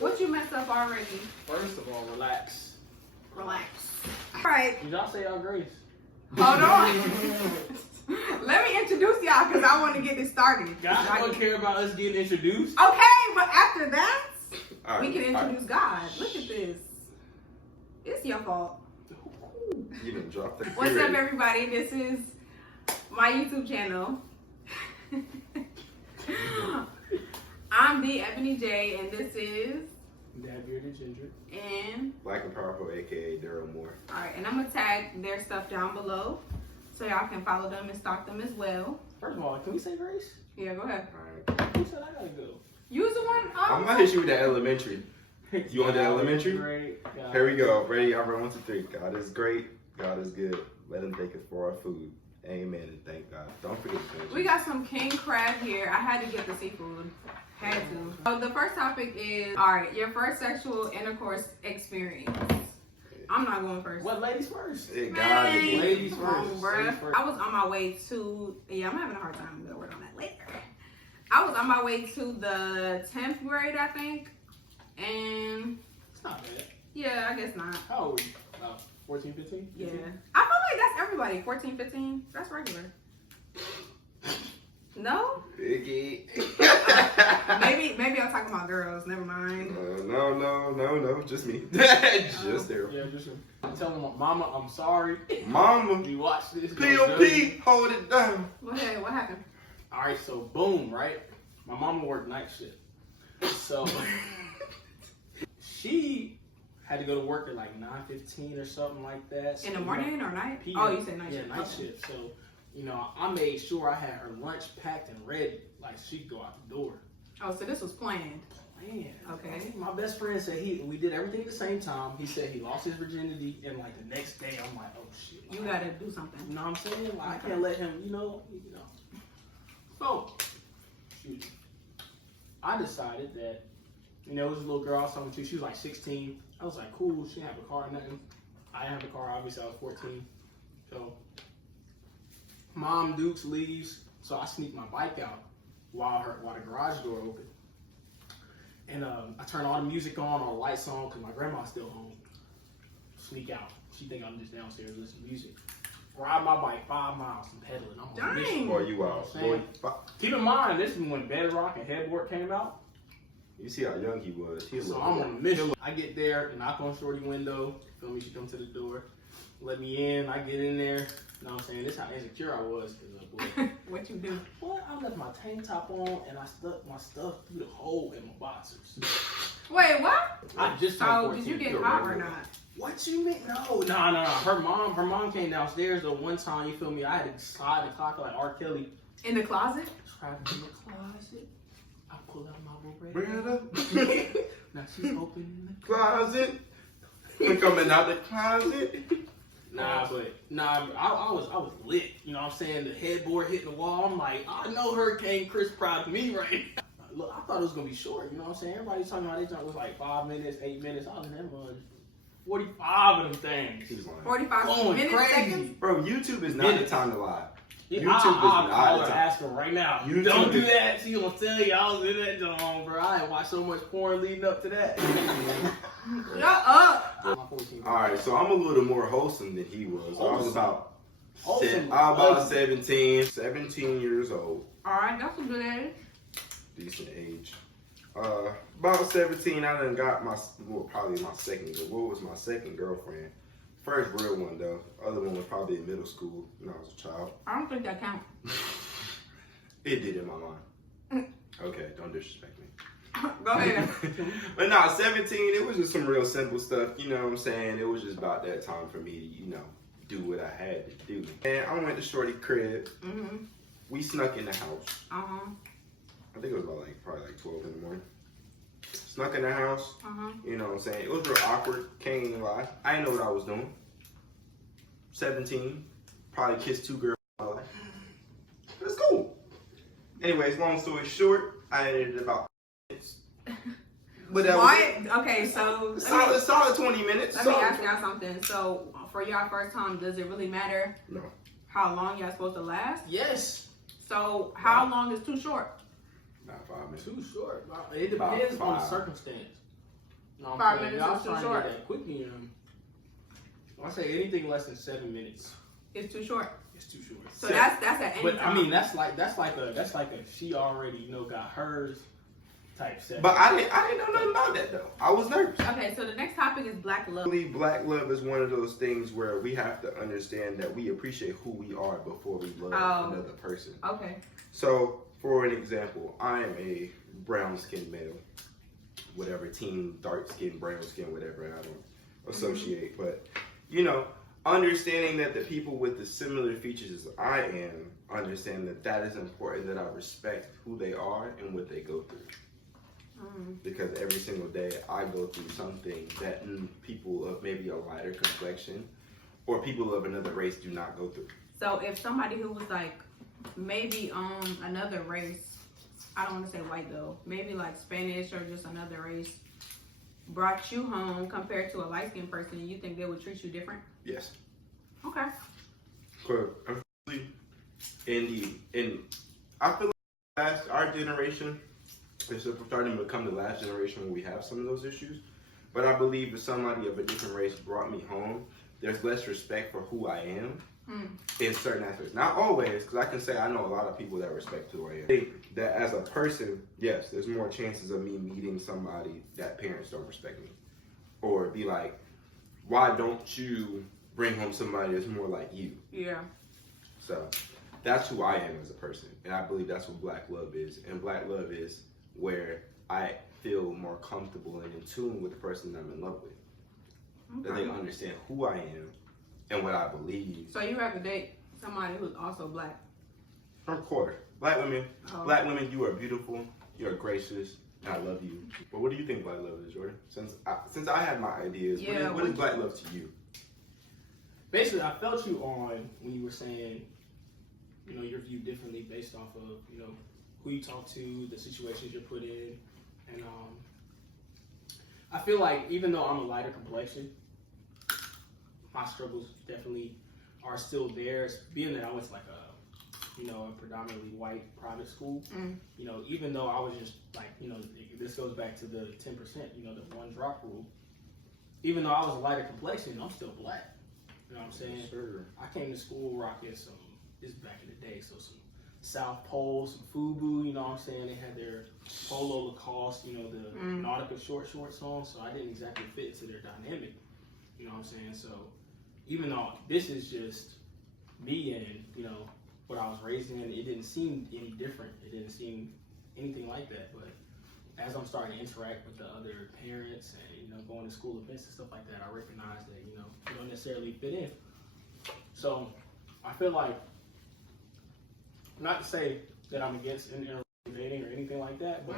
What you messed up already? First of all, relax. Relax. All right. Did y'all say y'all grace? Hold on. Let me introduce y'all because I want to get this started. God don't care about us getting introduced. Okay, but after that, Right, we can introduce God. Look at this. It's your fault. You done dropped that. What's up, everybody? This is my YouTube channel. I'm the.ebonyjay, and this is Dad bearded ginger. and Black and Powerful, aka Daryl Moore. all right, and I'm gonna tag their stuff down below so y'all can follow them and stalk them as well. First of all, can we say grace? Yeah, go ahead. Alright. Who said I gotta go? Use the one. I'm gonna hit you with that elementary. You want that elementary? Great. God. Here we go. Ready? All right, 1, 2, 3. God is great. God is good. Let him thank us for our food. Amen and thank God. Don't forget to finish. We got some king crab here. I had to get the seafood. Had to. So the first topic is, all right, your first sexual intercourse experience. I'm not going first. What, ladies first? God is Man, ladies come on, first. bruh. Ladies first. I was on my way to, I'm having a hard time. We'll work on that later. I was on my way to the 10th grade, I think. And It's not bad. yeah, I guess not. How old were you? About 14, 15? Yeah. I feel like that's everybody. 14, 15. That's regular. No? Iggy. Maybe I'm talking about girls. Never mind. No. Just me. Just there. Yeah, just I'm telling my mama, I'm sorry. Mama. You watch this. POP, hold it down. Go ahead. What happened? All right, so boom, right? My mama worked night shift. So she had to go to work at like 9:15 or something like that. So, In the morning or night? PM. Oh, you said night Yeah, shift. night Okay. shift. So, you know, I made sure I had her lunch packed and ready, like she'd go out the door. Oh, so this was planned. Man, Okay. my best friend said we did everything at the same time. He said he lost his virginity, and like the next day, I'm like, oh shit. You gotta do something. You know what I'm saying? Like, I can't let him, you know. So, excuse me. I decided that, you know, it was a little girl I was talking to. She was like 16. I was like, cool. She didn't have a car or nothing. I didn't have a car. Obviously, I was 14. So, Mom Dukes leaves. So I sneak my bike out while the garage door open. And I turn all the music on, all the lights on, because my grandma's still home. Sneak out. She think I'm just downstairs listening to music. Ride my bike 5 miles and pedaling. I'm on a mission. Dang. Boy, you out. Boy, Keep in mind, this is when Bedrock and Headboard came out. you see how young he was. He was So I'm on a mission. I get there and knock on Shorty window. Feel me? She come to the door. Let me in. I get in there. You know what I'm saying? This is how insecure I was. Boy, What you do? boy, I left my tank top on and I stuck my stuff through the hole in my boxers. Wait, what? I just So turned did 14. you get hot or not? What you mean? No. Her mom came downstairs the one time, you feel me? I had to slide in the closet like R. Kelly. In the closet? Trapped in the closet. I pull out my little Bring red. it up. Now she's opening the Closet. Coming out the closet. I was lit. You know what I'm saying? The headboard hitting the wall. I'm like, I know Hurricane Chris proud of me right now. Look, I thought it was gonna be short. You know what I'm saying? Everybody's talking about they thought it was like 5 minutes, 8 minutes. I was in that mud. 45 of them things. He was lying. 45 Going minutes, crazy. seconds? Bro, YouTube is not the time to lie. Yeah, YouTube is I'll not call the her, time. ask her right now. YouTube Don't do is- that. She gonna tell you I was in that zone, bro. I ain't watched so much porn leading up to that. Shut up. My 14. Alright, so I'm a little more wholesome than he was. I was about Wholesome. I was about 17 years old. All right, that's a good age. Decent age. About 17, I done got probably my second. What was my second girlfriend? First real one though. Other one was probably in middle school when I was a child. I don't think that counts. It did in my mind. Okay, don't disrespect me. Go ahead. But nah, 17, it was just some real simple stuff. You know what I'm saying? It was just about that time for me to, you know, do what I had to do. And I went to Shorty crib. Mm-hmm. We snuck in the house. Uh-huh. I think it was about probably 12 in the morning. Snuck in the house. Uh-huh. You know what I'm saying? It was real awkward. Can't even lie. I didn't know what I was doing. 17. Probably kissed 2 girls in my life. But it's cool. Anyways, long story short, I ended about minutes. But that What? Okay, so was solid 20 minutes. let me ask y'all something. So for y'all first time, does it really matter No. how long y'all supposed to last? Yes. So how long is too short? Not 5 minutes. Too short. It depends on the About 5. circumstance. No, 5 minutes y'all is too trying short. to get that quickly. I say anything less than 7 minutes. It's too short. It's too short. So that's at any But time. I mean, that's like a she already got hers type set. But I didn't know nothing about that though. I was nervous. Okay, so the next topic is black I love. believe black love is one of those things where we have to understand that we appreciate who we are before we love another person. Okay. So, for an example, I am a brown-skinned male, whatever team, dark skin, brown skin, whatever, I don't associate. But, understanding that the people with the similar features as I am, understand that is important, that I respect who they are and what they go through. Because every single day I go through something that people of maybe a lighter complexion or people of another race do not go through. So if somebody who was like maybe another race, I don't want to say white though, maybe like Spanish or just another race, brought you home compared to a light-skinned person, you think they would treat you different? Yes. Okay. And I feel like our generation is starting to become the last generation where we have some of those issues. But I believe if somebody of a different race brought me home, there's less respect for who I am in certain aspects. Not always, because I can say I know a lot of people that respect who I am. I think that as a person, yes, there's more chances of me meeting somebody that parents don't respect me. Or be like, why don't you bring home somebody that's more like you? Yeah. So that's who I am as a person. And I believe that's what black love is. And black love is where I feel more comfortable and in tune with the person I'm in love with. That they understand who I am and what I believe. So you have to date somebody who's also black? Of course. Black women, you are beautiful, you are gracious, and I love you. But what do you think black love is, Jordan? Since I have my ideas, what is black love to you? Basically, I felt you on when you were saying, you're viewed differently based off of, who you talk to, the situations you're put in. And I feel like even though I'm a lighter complexion, my struggles definitely are still there. Being that I went to like a predominantly white private school, even though I was just like, this goes back to the 10%, the one drop rule. Even though I was a lighter complexion, I'm still black. You know what I'm saying? Sure. I came to school rocking this is back in the day, so some South Pole, some FUBU, you know what I'm saying? They had their Polo Lacoste, the Nautica shorts on, so I didn't exactly fit into their dynamic, you know what I'm saying? So even though this is just me and, what I was raised in, it didn't seem any different. It didn't seem anything like that, but as I'm starting to interact with the other parents and, going to school events and stuff like that, I recognize that, you don't necessarily fit in. So I feel like, not to say that I'm against interracial dating or anything like that, but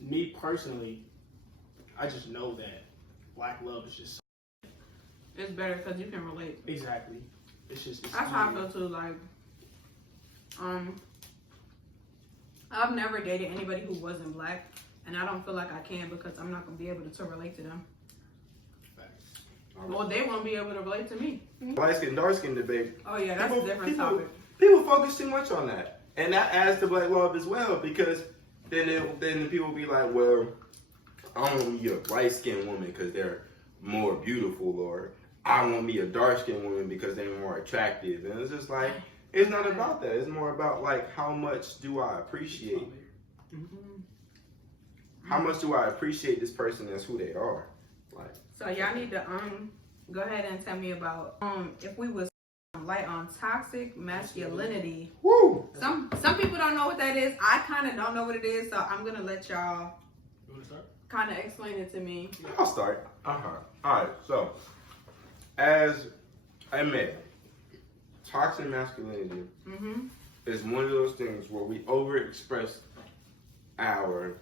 me personally, I just know that black love is just It's better because you can relate. Exactly. It's That's how I feel too. Like, I've never dated anybody who wasn't black, and I don't feel like I can because I'm not gonna be able to relate to them. Well, they won't be able to relate to me. Light skin, dark skin debate. Oh yeah, that's a different topic. People focus too much on that, and that adds to black love as well, because then the people be like, well, I want me a light skinned woman because they're more beautiful, or I want me a dark skinned woman because they're more attractive, and it's just like, it's not about that. It's more about like, how much do I appreciate? How much do I appreciate this person as who they are? Like, so y'all need to go ahead and tell me about if we was light on toxic masculinity. Woo! Some people don't know what that is. I kind of don't know what it is, so I'm gonna let y'all kind of explain it to me. I'll start. Alright, so as a male, toxic masculinity is one of those things where we overexpress our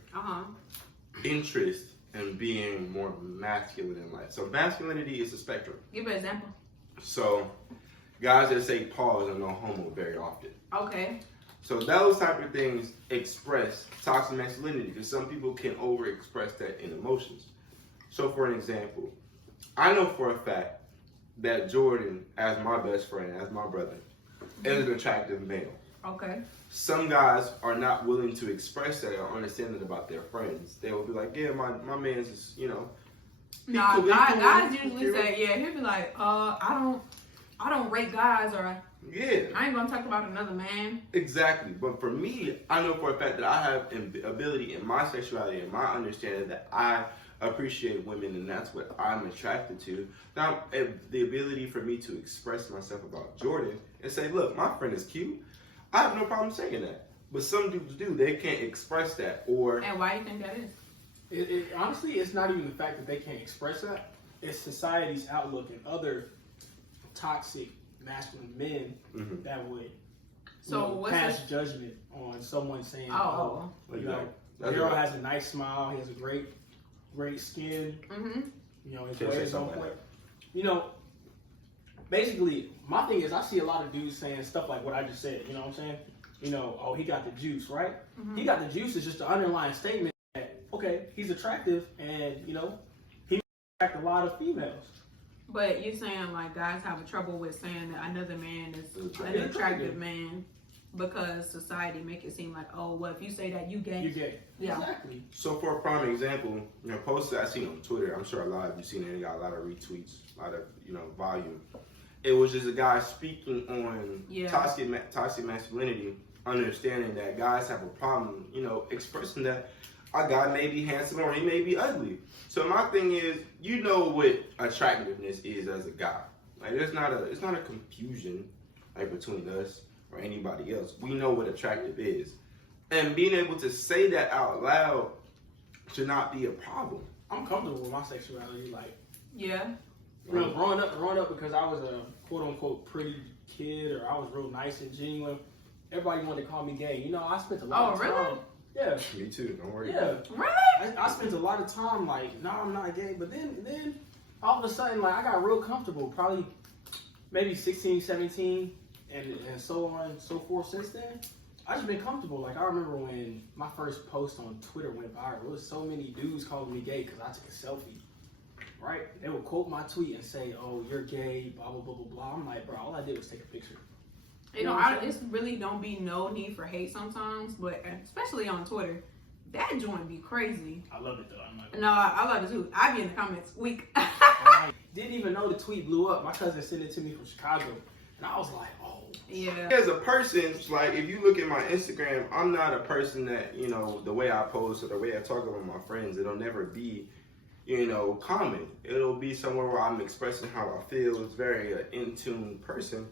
interest in being more masculine in life. So masculinity is a spectrum. Give an example. So guys that say pause are no homo very often. Okay. So those type of things express toxic masculinity, because some people can overexpress that in emotions. So for an example, I know for a fact that Jordan, as my best friend, as my brother, is an attractive male. Okay. Some guys are not willing to express that or understand it about their friends. They will be like, yeah, my man's is, Nah, He cool, guys he usually cool. say, yeah, he'll be like, I don't rate guys, or Yeah. I ain't gonna talk about another man. Exactly, but for me, I know for a fact that I have an ability in my sexuality and my understanding that I appreciate women, and that's what I'm attracted to. Now, the ability for me to express myself about Jordan and say, look, my friend is cute, I have no problem saying that. But some dudes do, they can't express that, or... And why do you think that is? Honestly, it's not even the fact that they can't express that. It's society's outlook and other toxic masculine men that would pass judgment on someone saying, you know, the girl has a nice smile, he has a great skin, you know, his ways on point. You know, basically, my thing is I see a lot of dudes saying stuff like what I just said, you know what I'm saying? You know, oh, he got the juice, right? He got the juice is just the underlying statement that, okay, he's attractive and, you know, he attracts a lot of females. But you're saying like guys have trouble with saying that another man is an attractive man because society make it seem like, oh, well, if you say that, you gay. You gay. Yeah. Exactly. So for a prime example, you know, posts that I seen on Twitter, I'm sure a lot of you seen it, it got a lot of retweets, a lot of, you know, volume. It was just a guy speaking on toxic masculinity, understanding that guys have a problem, you know, expressing that a guy may be handsome or he may be ugly. So my thing is, you know what attractiveness is as a guy. Like it's not a confusion like between us or anybody else. We know what attractive is. And being able to say that out loud should not be a problem. I'm comfortable with my sexuality, like Yeah. you know, growing up because I was a quote unquote pretty kid or I was real nice and genuine. Everybody wanted to call me gay. You know, I spent a lot of time. Really? Yeah. Me too, don't worry. Yeah. Really? I spent a lot of time like, no, I'm not gay. But then all of a sudden, like, I got real comfortable. Probably maybe 16, 17, and so on and so forth since then. I just been comfortable. Like, I remember when my first post on Twitter went viral. There was so many dudes calling me gay because I took a selfie. Right? They would quote my tweet and say, oh, you're gay, blah, blah, blah, blah, blah. I'm like, bro, all I did was take a picture. You know, it's really don't be no need for hate sometimes, but especially on Twitter, that joint be crazy. I love it though. I'm like, no, I love it too. I be in the comments weak. I didn't even know the tweet blew up. My cousin sent it to me from Chicago, and I was like, oh. Yeah. As a person, like if you look at my Instagram, I'm not a person that, you know, the way I post or the way I talk about my friends, it'll never be, you know, common. It'll be somewhere where I'm expressing how I feel. It's very in tune person.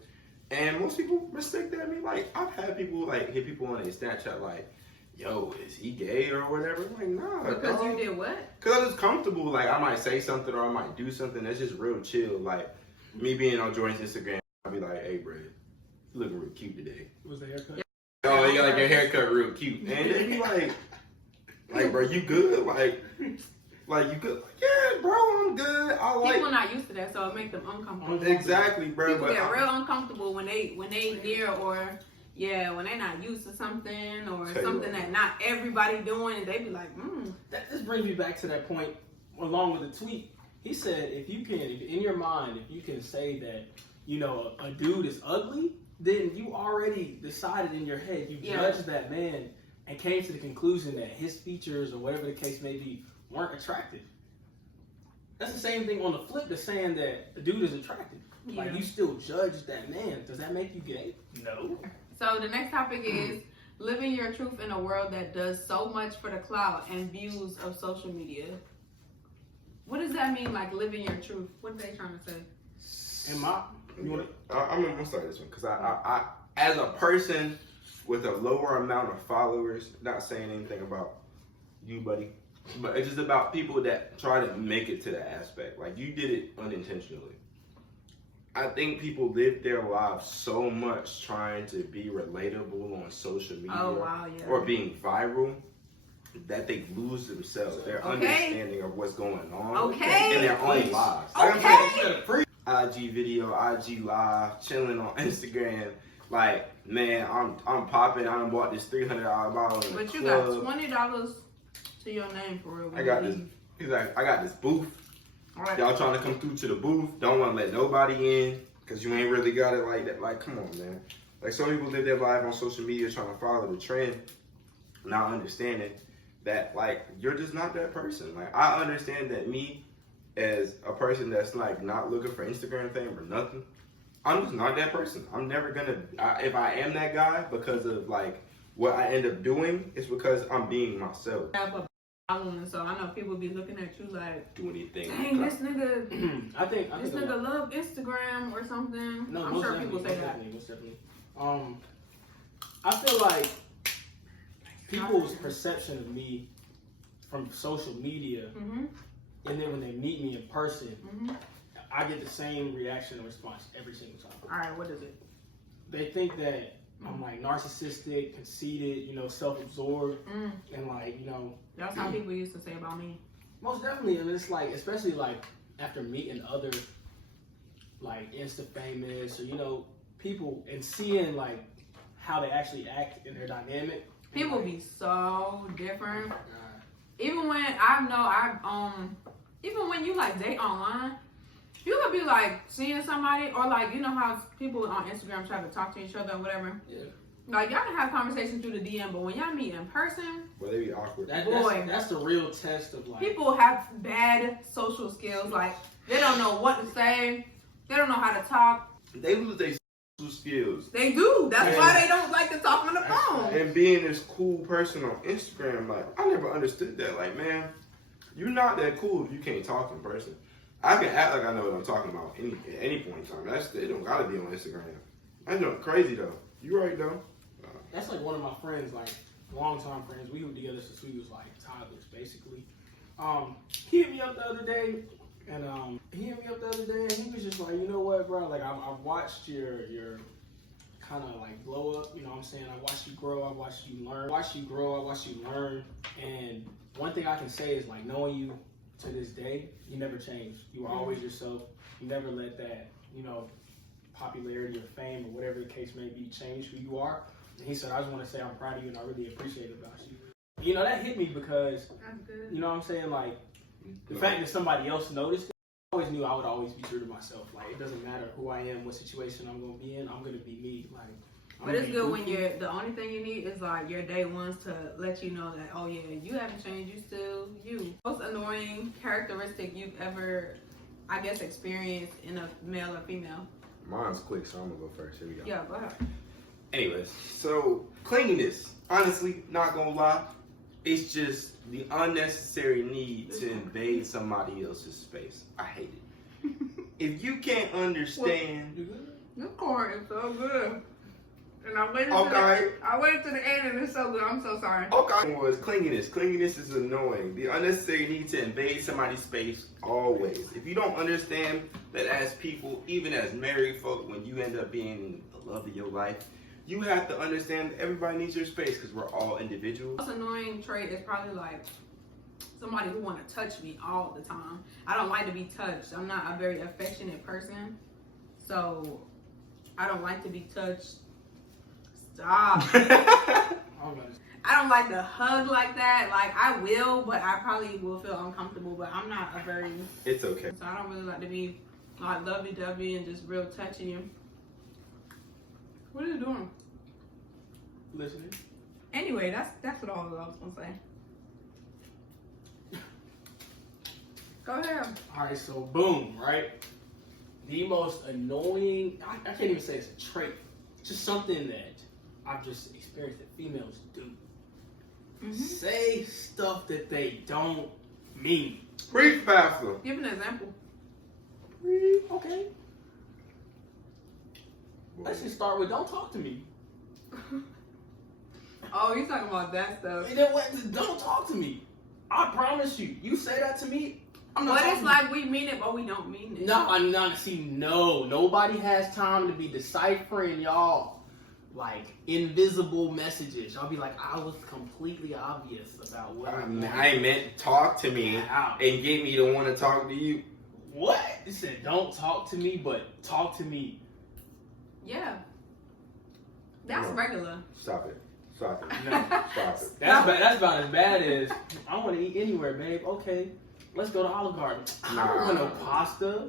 And most people mistake that. I mean, like, I've had people, like, hit people on their Snapchat, like, yo, is he gay or whatever? I'm like, nah. Because you did what? Because I'm just comfortable. Like, I might say something or I might do something that's just real chill. Like, me being on Jordan's Instagram, I'll be like, hey, bro, you looking real cute today. Was the haircut? Oh, you got, like, your haircut real cute. And they be like, bro, you good? Like, you good? Like, yeah, bro, I'm good. I like. People not used to that, so it makes them uncomfortable. Exactly, bro. People get real uncomfortable when they near or when they not used to something or something that not everybody doing, and they be like, This brings me back to that point along with the tweet. He said, if in your mind, if you can say that, you know, a dude is ugly, then you already decided in your head, you judged that man and came to the conclusion that his features or whatever the case may be weren't attractive. That's the same thing on the flip as saying that a dude is attractive. Like, you still judge that man. Does that make you gay? No. So the next topic is living your truth in a world that does so much for the clout and views of social media. What does that mean, like living your truth? What are they trying to say? I'm gonna start this one because I, as a person with a lower amount of followers, not saying anything about you, buddy, but it's just about people that try to make it to that aspect. Like, you did it unintentionally. I think people live their lives so much trying to be relatable on social media or being viral that they lose themselves, their understanding of what's going on in their own lives. IG video, IG live, chilling on Instagram. Like, man, I'm popping. I done bought this $300 bottle in the But you club. got $20 to your name for real. I got this. He's like, I got this booth. Y'all trying to come through to the booth. Don't want to let nobody in because you ain't really got it like that. Like, come on, man. Like, some people live their life on social media trying to follow the trend, not understanding that, like, you're just not that person. Like, I understand that me as a person that's like not looking for Instagram fame or nothing. I'm just not that person. I'm never gonna. If I am that guy because of like what I end up doing, it's because I'm being myself. I have a following, so I know people be looking at you like, Do anything. dang, this nigga, I think this nigga love Instagram or something. No, I'm most sure definitely, people say most that. definitely, most definitely. I feel like people's perception of me from social media, Mhm. and then when they meet me in person, Mhm. I get the same reaction and response every single time. All right, what is it? They think that I'm like narcissistic, conceited, self-absorbed, and like, That's how people used to say about me. most definitely. And it's like, especially like after meeting other like Insta famous or people and seeing like how they actually act in their dynamic. People like, be so different. God. Even when even when you like date online, you could be like seeing somebody or like how people on Instagram try to talk to each other or whatever. Yeah. Like y'all can have conversations through the DM, but when y'all meet in person, Well, they be awkward. That's the real test of like. people have bad social skills. Like they don't know what to say, they don't know how to talk. They lose their social skills. They do. That's Yeah. why they don't like to talk on the phone. And being this cool person on Instagram, like I never understood that. Like, man, you're not that cool if you can't talk in person. I can act like I know what I'm talking about at any point in time. It don't gotta be on Instagram. I know, crazy though. You right though. That's like one of my friends, like longtime friends. We were together since we was like toddlers, basically. He hit me up the other day, and he was just like, you know what, bro? Like I've watched your kind of like blow up. You know what I'm saying? I watched you grow. I watched you learn. And one thing I can say is like knowing you to this day, you never changed. You were always yourself. You never let that, popularity or fame or whatever the case may be change who you are. And he said, I just want to say I'm proud of you and I really appreciate it about you. That hit me because, That's good. you know what I'm saying? Like, the fact that somebody else noticed it, I always knew I would always be true to myself. Like, it doesn't matter who I am, what situation I'm going to be in, I'm going to be me. Like, But it's good when the only thing you need is like your day ones to let you know that, oh yeah, you haven't changed, you still you. Most annoying characteristic you've ever, I guess, experienced in a male or female? Mine's quick, so I'm gonna go first. Here we go. Yeah, go ahead. Anyways, so cleanliness. Honestly, not gonna lie, it's just the unnecessary need to invade somebody else's space. I hate it. If you can't understand, This corn is so good. And I waited to the end and it's so good. I'm so sorry. okay, was cleanliness. Cleanliness is annoying. The unnecessary need to invade somebody's space always. If you don't understand that as people, even as married folk, when you end up being the love of your life, you have to understand that everybody needs your space because we're all individuals. Most annoying trait is probably like somebody who want to touch me all the time. I don't like to be touched. I'm not a very affectionate person, so I don't like to be touched. Stop. I don't like to hug like that. Like I will, but I probably will feel uncomfortable. But I'm not a very. It's okay. So I don't really like to be like lovey-dovey and just real touching you. What are you doing? Listening. Anyway, that's what all I was gonna say. Go ahead. All right, so boom, right? The most annoying, I can't even say it's a trait, just something that I've just experienced that females do. Say stuff that they don't mean. Breathe faster. Give an example. Okay. Let's just start with don't talk to me. Oh, you're talking about that stuff. You know what? Just don't talk to me. I promise you. You say that to me, I'm not But it's talking like we mean it, but we don't mean it. No, I'm not. See, no. Nobody has time to be deciphering y'all like invisible messages. Y'all be like, I was completely obvious about what I ain't meant talk to me and get me to want to talk to you. What? It said don't talk to me, but talk to me. Yeah. That's No. regular. Stop it. Stop it. No. Stop it. That's about as bad as I want to eat anywhere, babe. Okay, let's go to Olive Garden. I don't want no pasta.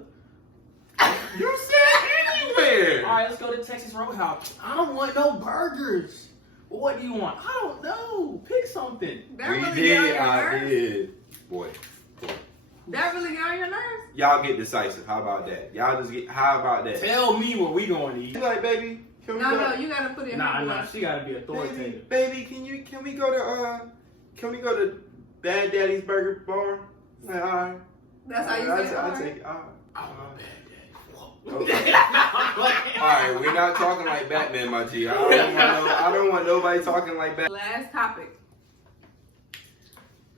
You said anywhere. All right, let's go to Texas Roadhouse. I don't want no burgers. Well, what do you want? I don't know. Pick something. That We really did. get on your I nerves? did. Boy. That really get on your nerves? Y'all get decisive. How about that? Y'all just get. How about that? Tell me what we going to eat. You like, baby? Can we No, go? no, you gotta put it in her Nah, voice. she gotta be authoritative. Baby, can we go to Bad Daddy's Burger Bar? Like, all right. That's how you say it? I Alright. take it. All right. I'm a bad Okay. daddy. Alright, we're not talking like Batman, my G. I don't want nobody talking like Batman. Last topic.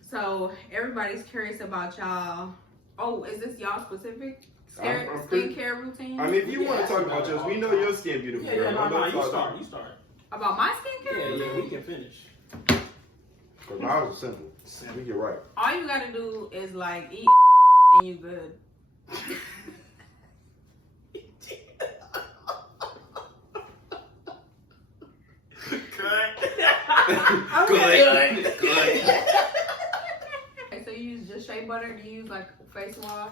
So everybody's curious about y'all. Oh, is this y'all specific I'm pretty- skincare routine? I mean, if you want to talk about yours, we know your skin beautiful, Yeah, girl. no, Don't you talk- start. You start. About my skincare Yeah, routine? yeah, we can finish. Cause mine was simple. We get right. All you gotta do is like eat and you good. Good. Okay, so you use just shea butter? Do you use like face wash?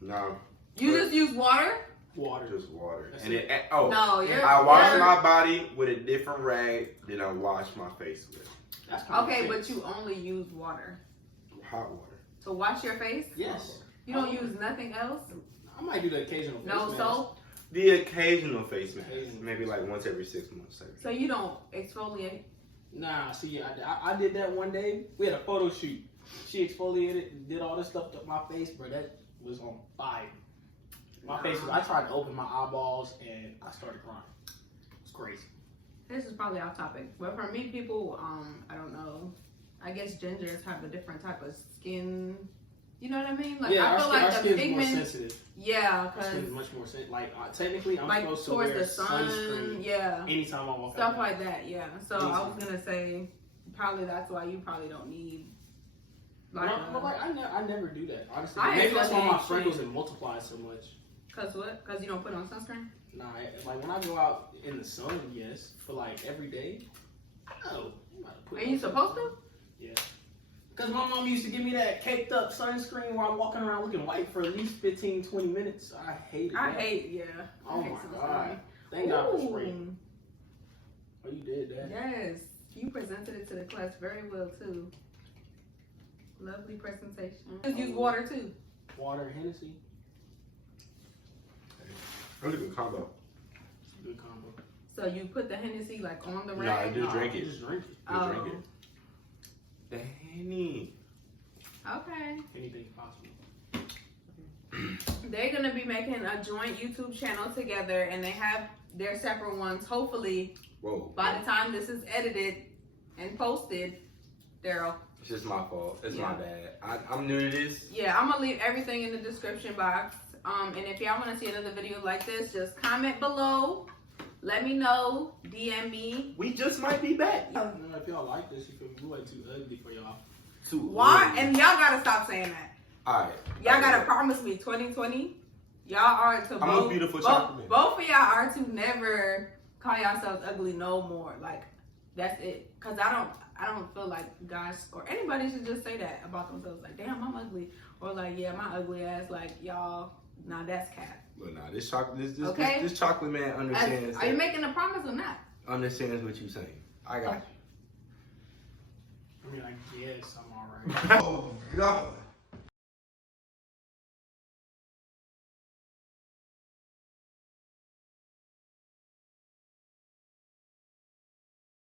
No, You just use water? Water. just water. That's And it. No, you're I wash you're- my body with a different rag than I wash my face with. That's common Okay, sense. but you only use water Hot water. to wash your face? Yes. You don't use nothing else? I might do the occasional face No mask. soap? The occasional face mask. Occasional. Maybe like once every 6 months. So you don't exfoliate? Nah, see, I did that one day. We had a photo shoot. She exfoliated, did all this stuff to my face, bro. That was on fire. My face was, I tried to open my eyeballs and I started crying. It's crazy. This is probably off topic, but for me, people, I don't know. I guess gingers have a different type of skin. You know what I mean? Like Yeah, I feel our like the skin's more pigment. sensitive. Yeah, Our because skin's much more sensitive. Like, technically, I'm like supposed to towards wear the sun, sunscreen yeah, anytime I walk stuff out. like that. Yeah. So I was gonna say, probably that's why you probably don't need. Like, But like, I never do that, honestly. I Maybe that's why my exfoliate freckles shit. and multiply so much. cause what? Cause you don't put on sunscreen. Nah, like when I go out in the sun, yes. But like every day, no. I'm not putting Are you on supposed to? Yeah. Because my mom used to give me that caked up sunscreen where I'm walking around looking white for at least 15, 20 minutes. I hated I that. hate, yeah. Oh I hate my sunscreen. God. Thank God for Ooh. spray. Oh, you did that. Yes, you presented it to the class very well too. Lovely presentation. Just use water too. Water and Hennessy. Really good combo. It's a good combo. So you put the Hennessy like on the Nah, rag. Just drink it. Just drink it. Just Oh. drink it. The Henny. Okay. Anything's possible. They're gonna be making a joint YouTube channel together, and they have their separate ones. Hopefully, Whoa. by the time this is edited and posted, Daryl. It's just my fault. It's Yeah. my bad. I'm new to this. Yeah, I'm gonna leave everything in the description box. And if y'all want to see another video like this, just comment below. Let me know. DM me. We just might be back. You know, if y'all like this, you feel me? We way too ugly for y'all. Why? And y'all gotta stop saying that. Alright. Y'all gotta promise me 2020. Y'all are to I'm a beautiful chocolate man. both of y'all are to never call yourselves ugly no more. Like that's it. Cause I don't feel like guys or anybody should just say that about themselves. Like, damn, I'm ugly, or like, yeah, my ugly ass. Like y'all, nah, that's cat. But nah, this chocolate, Okay. this chocolate man understands. Are you making a promise or not? Understands what you saying. I got you. I mean, I guess I'm alright. Oh God.